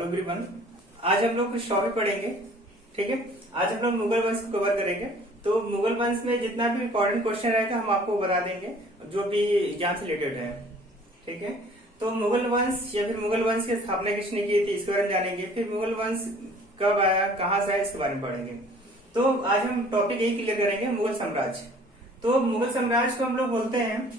Hello everyone. आज हम लोग कुछ टॉपिक पढ़ेंगे। ठीक है, आज हम लोग मुगल वंश को कवर करेंगे। तो मुगल वंश में जितना भी इम्पोर्टेंट क्वेश्चन रहेगा हम आपको बता देंगे, जो भी एग्जाम से रिलेटेड है। ठीक है, तो मुगल वंश या फिर मुगल वंश की स्थापना किसने की थी इसके बारे में जानेंगे। फिर मुगल वंश कब आया, कहाँ से आया, इसके बारे में पढ़ेंगे। तो आज हम टॉपिक यही क्लियर करेंगे, मुगल साम्राज्य। तो मुगल साम्राज्य को हम लोग बोलते हैं,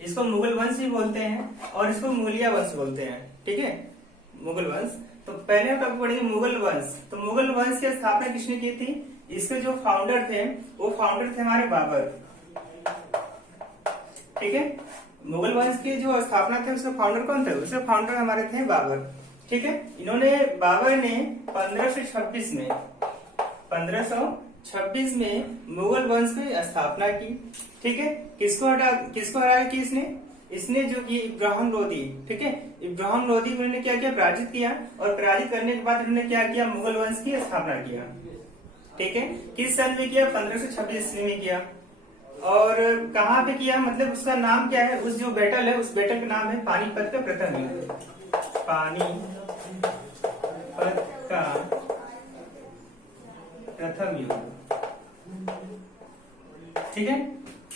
इसको मुगल वंश भी बोलते हैं और इसको मुगलिया वंश बोलते हैं। ठीक है, मुगल वंश। तो पहले हम टॉपिक पढ़ेंगे मुगल वंश। तो मुगल वंश की स्थापना किसने की थी, इसके जो फाउंडर थे वो फाउंडर थे हमारे बाबर। ठीक है, मुगल वंश की जो स्थापना थे उसके फाउंडर कौन थे, उसके फाउंडर हमारे थे बाबर। ठीक है, इन्होंने बाबर ने 1526 में मुगल वंश की स्थापना की। ठीक है, किसको हराया की इसने जो कि इब्राहिम लोदी। ठीक है, इब्राहिम लोदी को उन्होंने क्या किया, पराजित किया। और पराजित करने के बाद उन्होंने क्या किया, मुगल वंश की स्थापना किया। ठीक है, किस सन में किया, 1526 ईस्वी में किया। और कहाँ पे किया, मतलब उसका नाम क्या है, उस जो बैटल है उस बैटल का नाम है पानीपत का प्रथम युद्ध। पानीपत का प्रथम युद्ध। ठीक है,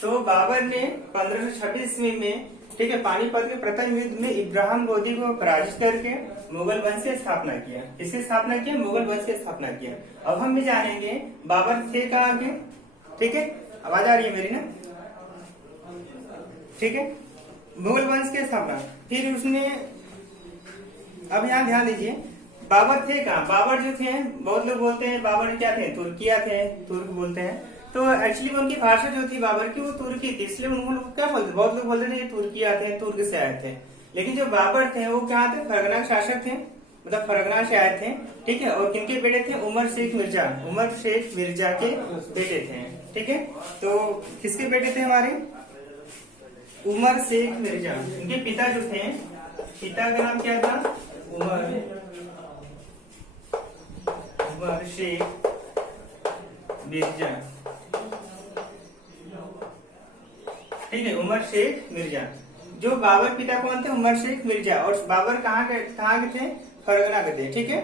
तो बाबर ने 1526 ईस्वी में, ठीक है, पानीपत के प्रथम युद्ध में इब्राहिम लोदी को पराजित करके मुगल वंश की स्थापना किया। किसकी स्थापना किया, मुगल वंश की स्थापना किया। अब हम भी जानेंगे बाबर थे कहाँ के। ठीक है, आवाज आ रही है मेरी ना। ठीक है, मुगल वंश की स्थापना, फिर उसने, अब यहाँ ध्यान दीजिए, बाबर थे कहाँ। बाबर जो थे, बहुत लोग बोलते हैं बाबर क्या थे, तुर्किया थे, तुर्क बोलते हैं। तो एक्चुअली उनकी भाषा जो थी बाबर की वो तुर्की थी, इसलिए उन्होंने क्या बोलते, बहुत लोग बोलते थे ये तुर्किया थे, तुर्क से आए थे। लेकिन जो बाबर थे वो क्या थे, फरगना शासक थे, मतलब फरगना से आए थे। ठीक है, और किनके बेटे थे, उमर शेख मिर्जा के बेटे थे। ठीक है, तो किसके बेटे थे हमारे, उमर शेख मिर्जा। उनके पिता जो थे, पिता का नाम क्या था, उमर शेख मिर्जा। ठीक है, उमर शेख मिर्जा। जो बाबर पिता कौन थे, उमर शेख मिर्जा। और बाबर कहाँ के थे, फरगना के थे। ठीक है,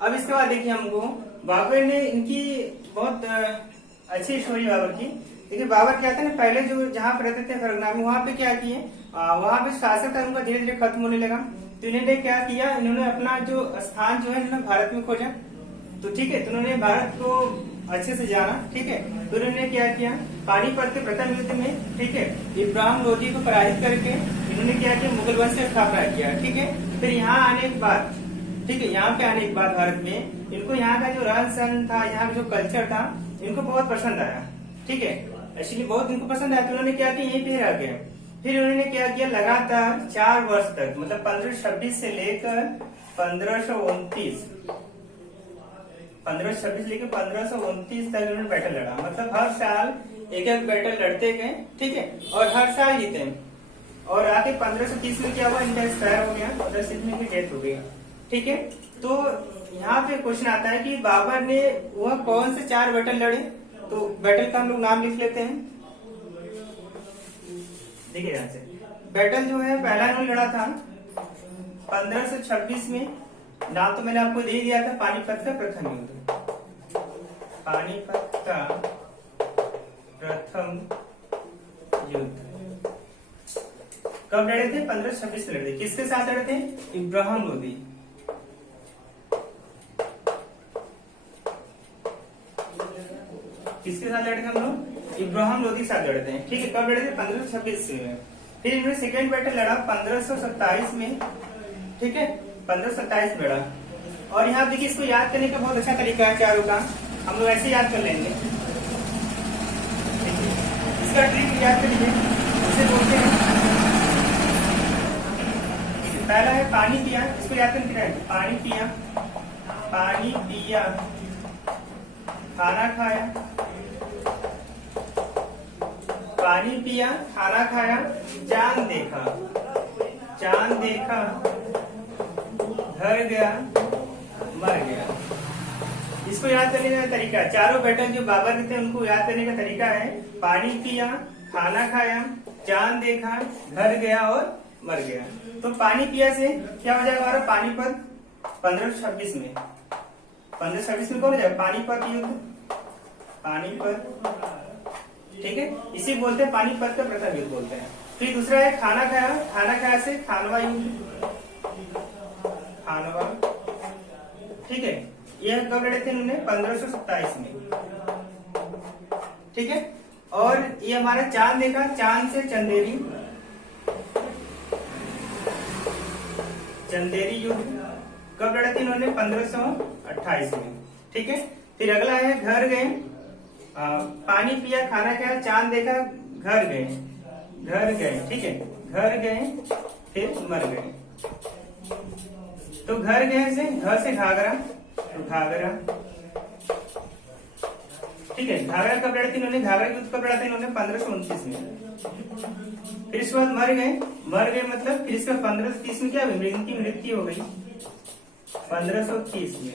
अब इसके बाद देखिए हमको बाबर ने, इनकी बहुत अच्छी स्टोरी बाबर की। देखिए बाबर क्या था ना, पहले जो जहाँ पर रहते थे फरगना में, वहाँ पे क्या किए, वहाँ पे शासक था उनका धीरे धीरे खत्म होने लगा। तो इन्होंने क्या किया, इन्होंने अपना जो स्थान जो है इन्होंने भारत में खोजा। तो ठीक है, तो उन्होंने भारत को अच्छे से जाना। ठीक है, तो उन्होंने क्या किया, पानीपत के प्रथम युद्ध में, ठीक है, इब्राहिम लोदी को पराजित करके इन्होंने क्या किया, मुगल वंश की स्थापना किया। ठीक है, फिर यहाँ आने के बाद, ठीक है, यहाँ पे आने के बाद भारत में इनको यहाँ का जो रहन सहन था, यहाँ का जो कल्चर था, इनको बहुत पसंद आया। ठीक है, एक्चुअली बहुत इनको पसंद आया। तो उन्होंने क्या किया, यहीं पे रह गए। फिर उन्होंने क्या किया, लगातार 4 वर्ष तक, मतलब 1526 से लेकर 1529 लेकर 1529 तक उन्होंने बैटल लड़ा। मतलब हर साल एक एक बैटल लड़ते गए। ठीक है, और हर साल जीते। और आके 1530 में क्या हुआ, इनका एक्सपायर हो गया, 1530 में डेथ हो गई। ठीक है, तो यहाँ पे क्वेश्चन आता है कि बाबर ने वह कौन से 4 बैटल लड़े। तो बैटल का हम लोग नाम लिख लेते हैं। देखिए ध्यान से, बैटल जो है पहला इन्होंने लड़ा था 1526 में। नाम तो मैंने आपको दे दिया था, पानीपत का प्रथम युद्ध। पानीपत का प्रथम युद्ध कब लड़े थे, 1526 में लड़े थे। किसके साथ लड़े थे, इब्राहिम लोदी। किसके साथ लड़े थे हम लोग, इब्राहिम लोदी के साथ लड़ते हैं। ठीक है, कब लड़े थे, 1526 में। फिर इन्होंने सेकेंड बैटल लड़ा 1527 में। ठीक है, 1527 में लड़ा। और यहाँ देखिए, इसको याद करने का बहुत अच्छा तरीका है चारों का, हम लोग ऐसे याद कर लेंगे। इसका ट्रिक याद करिए, इसे बोलते हैं, पहला है पानी पिया, इसको याद करके है, पानी पिया, खाना खाया, पानी पिया, खाना खाया, चांद देखा, घर गया, मर गया। इसको याद करने का तरीका, चारों बैटल जो बाबर के थे उनको याद करने का तरीका है, पानी पिया, खाना खाया, चांद देखा, घर गया और मर गया। तो पानी पिया से क्या हो जाएगा हमारा, पानीपत 1526 में। 1526 में कौन हो जाएगा? पानीपत युद्ध, पानीपत, ठीक है, इसी बोलते हैं पानीपत का प्रथम युद्ध बोलते हैं। फिर दूसरा है खाना खाया, खाना खाया से खानवा युद्ध, खानवा, ठीक है, यह कब लड़े थे इन्होंने? 1527 में, ठीक है। और ये हमारा चांद देखा, चांद से चंदेरी, चंदेरी युद्ध कब लड़ा थी इन्होंने? 1528 में, ठीक है। फिर अगला है घर गए, पानी पिया, खाना खाया, चांद देखा, घर गए, घर गए, ठीक है, घर गए, फिर मर गए। तो घर गए से, घर से घाघरा, तो घाघरा, ठीक है। घाघरा कब लड़े थे इन्होंने? घाघरा युद्ध कब लड़ा था इन्होंने? 1529 में। फिर इसके बाद मर गए, मर गए मतलब फिर इसके बाद 1530 में क्या हुई? इनकी मृत्यु हो गई 1530 में,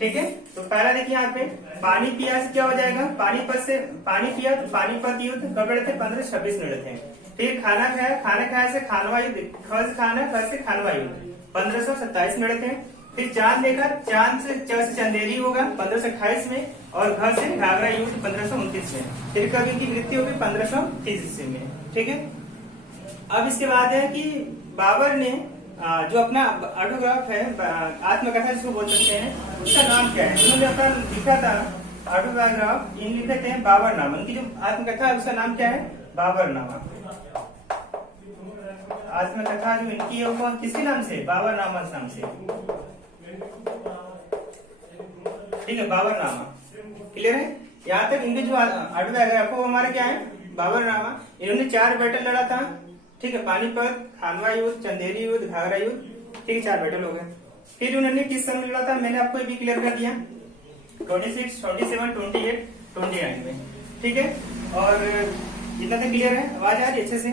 ठीक है। तो पहला देखिए यहाँ पे पानी पिया से क्या हो जाएगा? पानीपत से, पानी पिया तो पानीपत युद्ध कब लड़े थे? 1526 में लड़े थे। फिर खाना खाया, खाना खाया से खानवा युद्ध, ख खाना, ख से खानवा युद्ध 1527 में लड़े थे। फिर चांद देखा, चांद से च से चंदेरी होगा 1528 में, और घ से घाघरा युद्ध 1529 में। फिर कब इनकी मृत्यु होगी? 1530 में, ठीक है। अब इसके बाद है कि बाबर ने जो अपना ऑटोग्राफ है, आत्मकथा जिसको बोल सकते हैं, उसका नाम क्या है? उन्होंने अपना लिखा था ऑटोग्राफ, इन लिखे थे बाबरनामा। उनकी जो आत्मकथा है उसका नाम क्या है? बाबरनामा। आत्मकथा जो इनकी है वो किसके नाम से? बाबरनामा नाम से, ठीक है, बाबरनामा। क्लियर है? यहाँ तक इनके जो ऑटोग्राफ वो हमारा क्या है? बाबरनामा। इन्होंने 4 बैटल लड़ा था, ठीक है, पानीपत, खानवा युद्ध, चंदेरी युद्ध, घाघरा युद्ध, ठीक है, 4 बैटल हो गए। फिर उन्होंने किस समय लड़ा था? मैंने आपको भी क्लियर कर दिया, 26, 27, 28, 29 में, ठीक है। और इतना तो क्लियर है, आवाज आ रही है अच्छे से।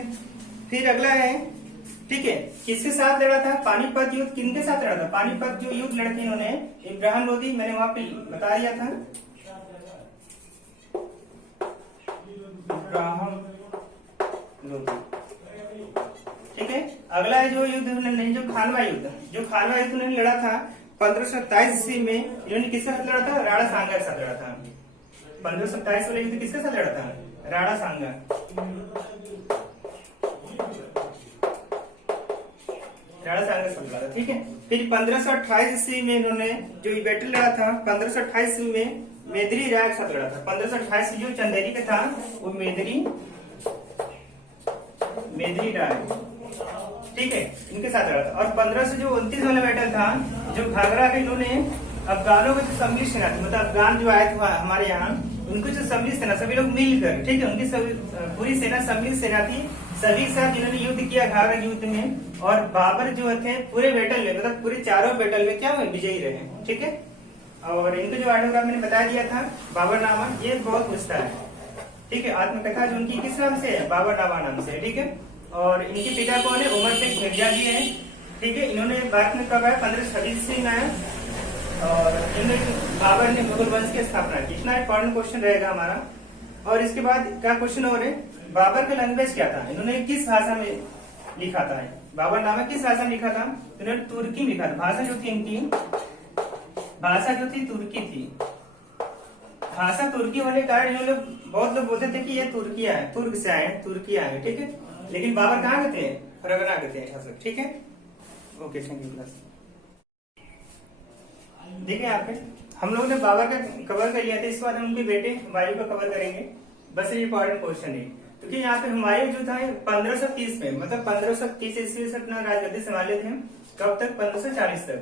फिर अगला है, ठीक है, किसके साथ लड़ा था? पानीपत युद्ध किनके साथ लड़ा था? पानीपत जो युद्ध लड़े थे इन्होंने, इब्राहिम लोदी, मैंने वहां पे बता दिया था, इब्राहिम लोदी, ठीक है। अगला है जो युद्ध उन्होंने, जो खानवा युद्ध, जो खानवा युद्ध उन्होंने लड़ा था 1527 ईस्वी में, इन्होंने किसके साथ लड़ा था? राणा सांगा के साथ लड़ा था। 1527 वाला युद्ध किसके साथ लड़ा था? राणा सांगा, राणा सांगा के साथ लड़ा था, ठीक है। फिर 1528 ईस्वी में इन्होंने जो बैटल लड़ा था, 1528 ईस्वी में मेदरी राय के साथ लड़ा था। 1528 जो चंदेरी का था वो मेदरी राय, ठीक है, इनके साथ लड़ा था। और 1529 वाला बैटल था जो घाघरा के, इन्होंने अफगानों का जो सम्मिलित सेना थी, मतलब अफगान जो आए थे हमारे यहाँ, उनको जो सम्मिलित सेना, सभी लोग मिलकर, ठीक है, उनकी पूरी सेना सम्मिलित सेना थी, सभी साथ इन्होंने युद्ध किया घाघरा युद्ध में। और बाबर जो थे पूरे बैटल में, मतलब पूरे चारों बैटल में क्या हुए? विजयी रहे, ठीक है। और इनको जो ऑटोग्राफ मैंने बता दिया था बाबरनामा, ये बहुत पूछता है, ठीक है। आत्मकथा जो उनकी किस नाम से है? बाबरनामा नाम से, ठीक है। और इनके पिता कौन है? उमर शेख मिर्जा जी हैं, ठीक है। इन्होंने बाद में कब आया? 1526 ईस्वी में आया, और बाबर ने मुगल वंश की स्थापना की। इतना इंपॉर्टेंट क्वेश्चन रहेगा हमारा। और इसके बाद क्या क्वेश्चन हो रहे? बाबर का लैंग्वेज क्या था? इन्होंने किस भाषा में लिखा था? बाबरनामा किस भाषा में लिखा था? इन्होंने तुर्की में लिखा था। भाषा जो थी इनकी, भाषा जो थी तुर्की थी। भाषा तुर्की होने के कारण इन्होंने, बहुत लोग बोलते थे कि ये तुर्किया है, तुर्क से आए, तुर्किया है, ठीक है। लेकिन बाबर कहाँ गए थे? फरगना गए थे, ठीक है। Okay, thank you class. देखिए यहाँ पे हम लोगों ने बाबर का कवर कर लिया था, इसके बाद हम उनके बेटे हुमायूं का कवर करेंगे। बस ये इंपॉर्टेंट क्वेश्चन है, क्योंकि यहाँ पे हुमायूं जो था 1530 में, मतलब 1530 ईस्वी से अपना राजगद्दी संभाले थे। कब तक? 1540 तक।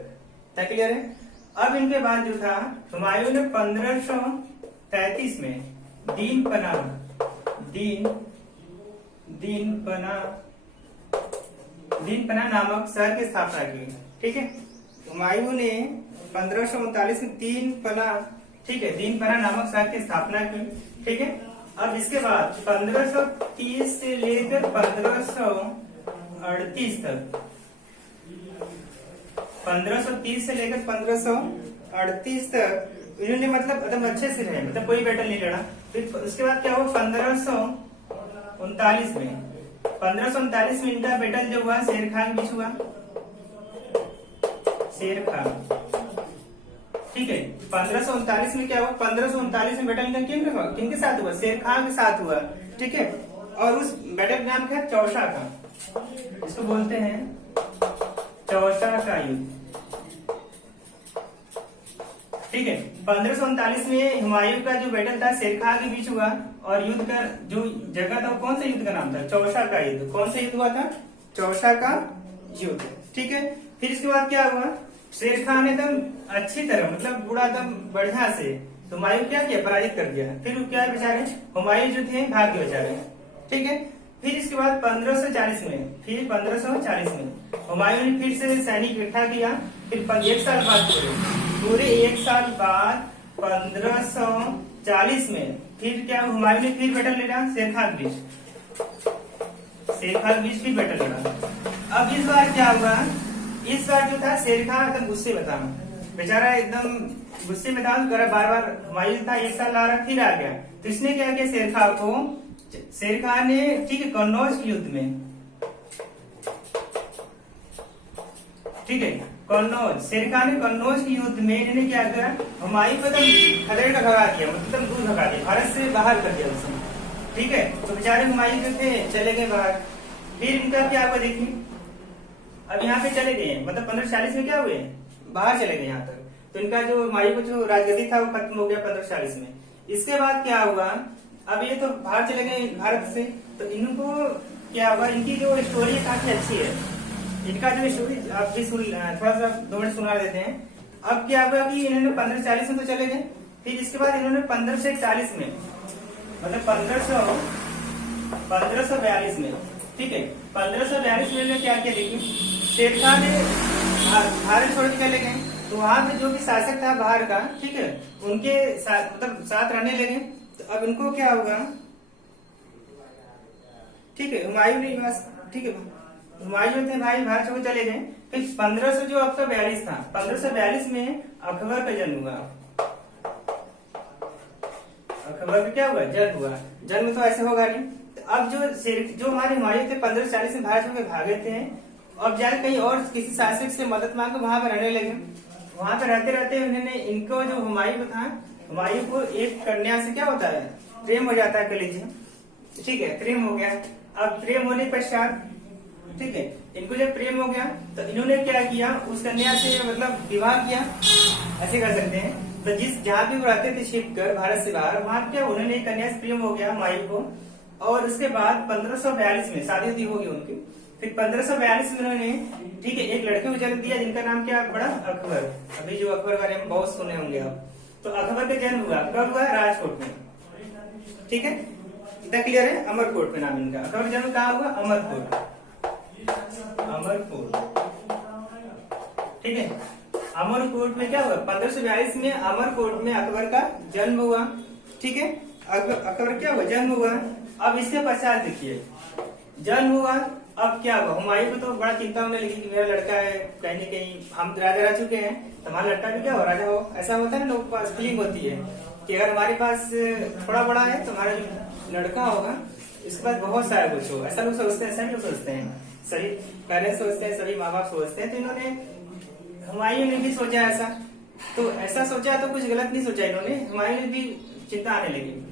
क्लियर है? अब इनके बाद जो था हुमायूं ने 1533 में दीन पना नामक शहर की स्थापना की, ठीक है। हुमायूं ने 1539 में दीन पना, ठीक है, दीन पना नामक शहर की स्थापना की, ठीक है। अब इसके बाद 1530 से लेकर 1538 तक, 1530 से लेकर 1538 तक इन्होंने मतलब एकदम अच्छे से रहे, मतलब कोई बैटल नहीं लड़ा। फिर उसके बाद क्या हुआ? 1539 में इनका बैटल जो हुआ शेर खान के बीच हुआ, शेर खान। ठीक है, 1539 में क्या हुआ, 1539 में बैटल किनके साथ हुआ, शेर खान के साथ हुआ। ठीक है, और उस बैटल का नाम क्या है, चौसा का, इसको बोलते हैं चौसा का युद्ध। ठीक है, 1539 में हुमायूं का जो बैटल था शेर खान के बीच हुआ, और युद्ध का जो जगह था वो कौन सा युद्ध का नाम था, चौसा का युद्ध। कौन सा युद्ध हुआ था, चौसा का युद्ध। ठीक है, फिर इसके बाद क्या हुआ, शेर खान ने एकदम अच्छी तरह मतलब पूरा एकदम बढ़िया से हुमायूं क्या किया, पराजित कर दिया। फिर क्या है बेचारे हुमायूं जो थे भाग गए बेचारे। ठीक है, फिर इसके बाद 1540 में हुमायूं ने फिर से सैनिक इकट्ठा किया। फिर 1 साल बाद पूरे 1 साल बाद 1540 में फिर क्या हुमायूं ने फिर बैटल लड़ा शेर खान के बीच फिर बैटल लड़ा। अब इस बार क्या हुआ, इस बार जो था शेर खान एकदम गुस्से में था, बेचारा एकदम गुस्से में था, बार बार हुमायूं था 1 साल ला रहा फिर आ गया। तो इसने क्या किया, शेर खान ने ठीक है कन्नौज के युद्ध में, ठीक है कन्नौज, शेर खान ने कन्नौज के युद्ध में इन्होंने क्या किया, हुमायूं को एकदम खदेड़ कर भगा दिया, मतलब दूर भगा दिया, भारत से बाहर कर दिया उसने। ठीक है, तो बेचारे हुमायूं जो थे चले गए बाहर। फिर इनका क्या हुआ देखिए, अब यहाँ पे चले गए, मतलब 1540 में क्या हुए, बाहर चले गए यहाँ तक। तो इनका जो हुमायूं को जो राजगद्दी था वो खत्म हो गया 1540 में। इसके बाद क्या हुआ, अब ये तो बाहर चले गए भारत से, तो इनको क्या हुआ, इनकी जो स्टोरी है काफी अच्छी है। इनका जो स्टोरी आप भी थोड़ा सा 2 मिनट सुना देते हैं। अब क्या हुआ कि इन्होंने 1540 में तो चले गए, फिर इसके बाद इन्होंने 1540 में मतलब 1542 में, ठीक है 1542 में इन्होंने क्या किया देखिए, शेर खान ने भारत छोड़ के चले गए, तो वहां पे जो भी शासक था बाहर का, ठीक है उनके साथ मतलब साथ रहने लगे। तो अब इनको क्या होगा, ठीक है हुमायूं ने बस, ठीक है हुमायूं थे भाई भारत छोड़ चले गए। फिर 1542 था, 1542 में अकबर का जन्म हुआ। अकबर का क्या हुआ, जन्म हुआ। जन्म तो ऐसे होगा नहीं। तो अब जो हमारे हुमायूं थे 1540 में भारत छोड़ के भागे थे, अब जाके कहीं और किसी शासक से मदद मांग वहां पर रहने लगे। वहां पर रहते रहते उन्होंने इनको जो हुमायूं था, हुमायूं को एक कन्या से क्या होता है, प्रेम हो जाता है, कह लीजिए ठीक है प्रेम हो गया। अब प्रेम होने पश्चात ठीक है इनको जब प्रेम हो गया तो इन्होंने क्या किया, उस कन्या से मतलब विवाह किया, ऐसे कर सकते हैं। तो जहाँ भी वो रहते थे शिफ्ट कर भारत से बाहर, वहां क्या उन्होंने एक कन्या से प्रेम हो गया हुमायूं को। और उसके बाद 1542 में शादी होगी उनकी। फिर 1542 में उन्होंने ठीक है एक लड़के को जन्म दिया जिनका नाम क्या पड़ा, अकबर। अभी जो अकबर के बारे में बहुत सुने होंगे आप। तो अकबर का जन्म हुआ कब हुआ, राजकोट में। ठीक है इतना क्लियर है, अमरकोट में नाम इनका। अकबर जन्म कहाँ हुआ, अमरकोट, अमरकोट ठीक है। अमरकोट में क्या हुआ, 1542 में अमरकोट में अकबर का जन्म हुआ। ठीक है अकबर क्या हुआ, जन्म हुआ। अब इसके पश्चात देखिए जन्म हुआ, अब क्या हुआ, हुमायूं को तो बड़ा चिंता होने लगी कि मेरा लड़का है कहीं न कहीं, हम राजा रह चुके हैं तो हमारा लड़का भी क्या हो राजा हो। ऐसा होता है ना, लोगों के पास फीलिंग होती है कि अगर हमारे पास थोड़ा बड़ा है तो हमारा जो लड़का होगा इसके पास बहुत सारा कुछ हो। ऐसा लोग सोचते हैं, सभी लोग सोचते हैं, सभी पेरेंट्स सोचते हैं, सभी माँ बाप सोचते हैं। तो इन्होंने हुमायूं ने भी सोचा ऐसा, तो ऐसा सोचा तो कुछ गलत नहीं सोचा इन्होंने, हुमायूं ने भी चिंता आने लगी।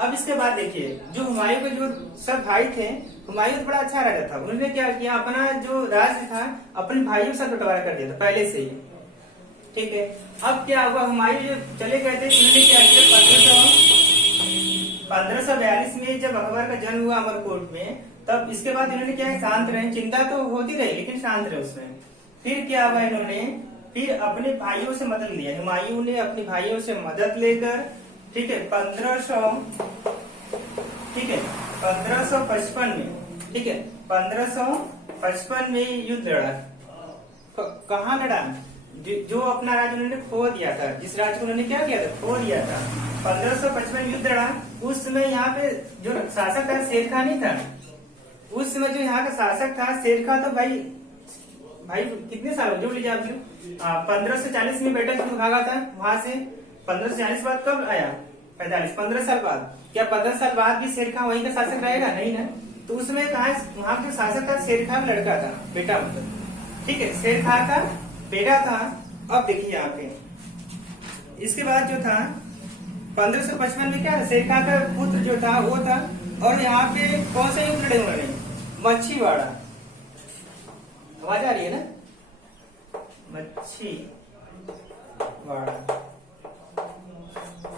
अब इसके बाद देखिए जो हुमायूं के जो सब भाई थे, हुमायूं तो बड़ा अच्छा राजा था, उन्होंने क्या किया अपना जो राज्य था अपने भाइयों के साथ बंटवारा कर दिया था पहले से ही। ठीक है अब क्या हुआ, हुमायूं जो चले गए थे उन्होंने क्या किया, 1542 में जब अकबर का जन्म हुआ अमरकोट में, तब इसके बाद इन्होंने क्या शांत रहे, चिंता तो होती रही लेकिन शांत रहे उसमें। फिर क्या हुआ, इन्होंने फिर अपने भाइयों से मदद लिया। हुमायूं ने अपने भाइयों से मदद लेकर ठीक है 1555 में, ठीक है 1555 में युद्ध लड़ा। कहाँ लड़ा, जो अपना राज्य उन्होंने खो दिया था, जिस राज्य को उन्होंने क्या किया था, खो दिया था। 1555 युद्ध लड़ा। उस समय यहाँ पे जो शासक था शेर खान ही था। उस समय जो यहाँ का शासक था शेर खान, तो भाई कितने साल जो लीजिए आप, 1540 में बैठा जब भागा था वहां से। 1540 बाद कब आया, 15 साल बाद। क्या 15 साल बाद भी शेर खान वहीं का शासक रहेगा, नहीं ना। तो उसमें कहा वहां जो शासक था शेर खान लड़का था, बेटा मतलब, ठीक है शेर खान का बेटा था। अब देखिए यहाँ पे इसके बाद जो था 1555 में क्या शेर खां का पुत्र जो था वो था। और यहाँ पे कौन सा युद्ध लड़े उन्होंने? मच्छीवाड़ा। आवाज आ रही है ना? मच्छीवाड़ा,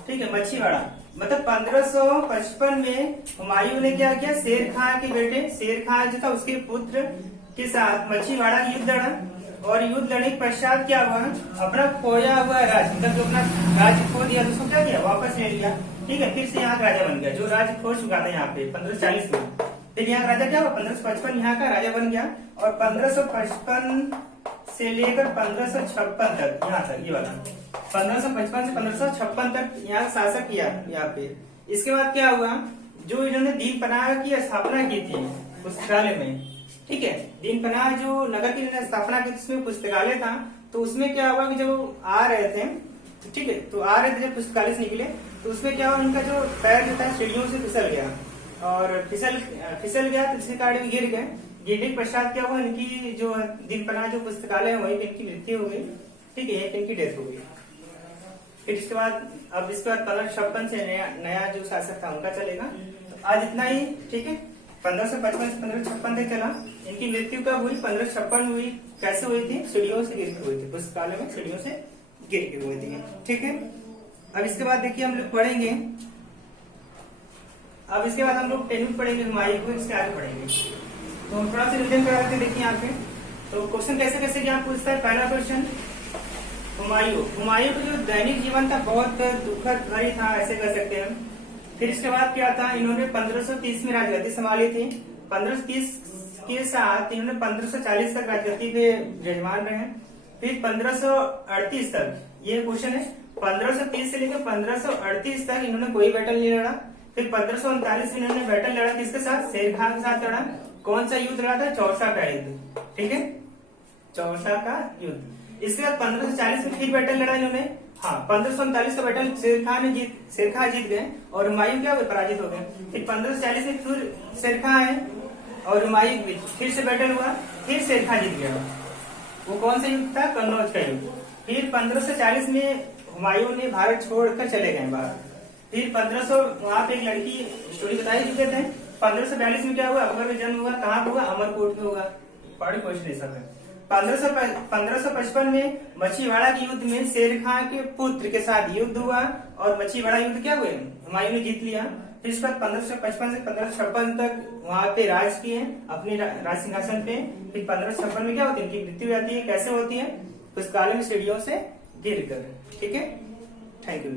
ठीक है, मच्छीवाड़ा। मतलब 1555 में हुमायूं ने क्या किया, शेर खां के बेटे शेर खां जो था उसके पुत्र के साथ मच्छीवाड़ा युद्ध लड़ा। और युद्ध लड़ने के पश्चात क्या हुआ, अपना खोया हुआ राज्य, मतलब जो अपना राज्य खो दिया उसको क्या किया, वापस ले लिया। ठीक है, फिर से यहाँ का राजा बन गया, जो राज्य खो चुका था यहाँ पे 1540 में। फिर यहाँ राजा क्या हुआ, 1555 यहाँ का राजा बन गया। और 1555 से लेकर 1556 तक, यहाँ तक ये वाला 1555 से 1556 तक यहाँ शासक किया यहाँ पे। इसके बाद क्या हुआ, जो इन्होंने दीन पनाह की स्थापना की थी पुस्तकालय में, ठीक है, दीन पनाह जो नगर की स्थापना की उसमें पुस्तकालय था। तो उसमें क्या हुआ कि जब आ रहे थे, ठीक है, तो आ रहे थे जब पुस्तकालय से निकले तो उसमें क्या हुआ, उनका जो पैर जो था सीढ़ियों से फिसल गया और फिसल गया तो इसी कारण गिर गए। गिरने के पश्चात क्या हुआ, इनकी जो दीन पनाह जो पुस्तकालय है वही इनकी मृत्यु हो गई। ठीक है, इनकी डेथ हो गई। फिर इसके बाद 1556 से नया जो शासक था उनका चलेगा। तो आज इतना ही, ठीक है। 1555 से 1556 तक चला। इनकी मृत्यु कब हुई, 1556 हुई। कैसे हुई थी, सीढ़ियों से गिर के हुई थी, पुस्तकालय में सीढ़ियों से गिर के हुई थी। ठीक है, अब इसके बाद देखिए हम लोग पढ़ेंगे, अब इसके बाद हम लोग 10वीं पढ़ेंगे हुमायूं को, इसके आगे पढ़ेंगे। तो थोड़ा सा रिविजन करा के देखिए यहाँ पे। तो क्वेश्चन कैसे कैसे क्या पूछता है। पहला क्वेश्चन, हुमायूं का जो दैनिक जीवन था बहुत दुखद भरी था, ऐसे कह सकते हैं। फिर इसके बाद क्या था, इन्होंने 1530 में राजगद्दी संभाली थी। 1530 के साथ इन्होंने 1540 तक राजगद्दी पे जजमान रहे। फिर 1538 तक, ये क्वेश्चन है, 1530 से लेकर 1538 तक इन्होंने कोई बैटल नहीं लड़ा। फिर 1539 में इन्होंने बैटल लड़ा, किसके साथ, शेर खां के साथ लड़ा। कौन सा युद्ध लड़ा था, चौसा का युद्ध। ठीक है, चौसा का युद्ध। इसके बाद 1540 में फिर बैटल लड़ा इन्होंने। हाँ, 1539 का बैटल शेर खां जीत गए और हुमायूं क्या हुए, पराजित हो गए। फिर 1540 में फिर शेर खां आए और हुमायूं के बीच फिर से बैटल हुआ, फिर शेर खां जीत गया। वो कौन सा युद्ध था, कन्नौज का युद्ध। फिर 1540 में हुमायूं ने भारत छोड़कर चले गए बाहर। फिर 1500 वहां पे एक लड़की स्टोरी बताई चुके थे। 1542 में क्या हुआ, अकबर का जन्म हुआ, कहाँ हुआ, अमरकोट में हुआ। बड़ी क्वेश्चन सब है। 1555 में मच्छीवाड़ा के युद्ध में शेर खां के पुत्र के साथ युद्ध हुआ और मच्छीवाड़ा युद्ध क्या हुए, हुमायूं ने जीत लिया। फिर इसके बाद 1555 से 1556 तक वहां पे राज किए अपने राज सिंहासन पे। फिर 1556 में क्या होती है, इनकी मृत्यु जाती है। कैसे होती है, पुस्तकालय में सीढ़ियों से गिर कर। ठीक है, थैंक यू।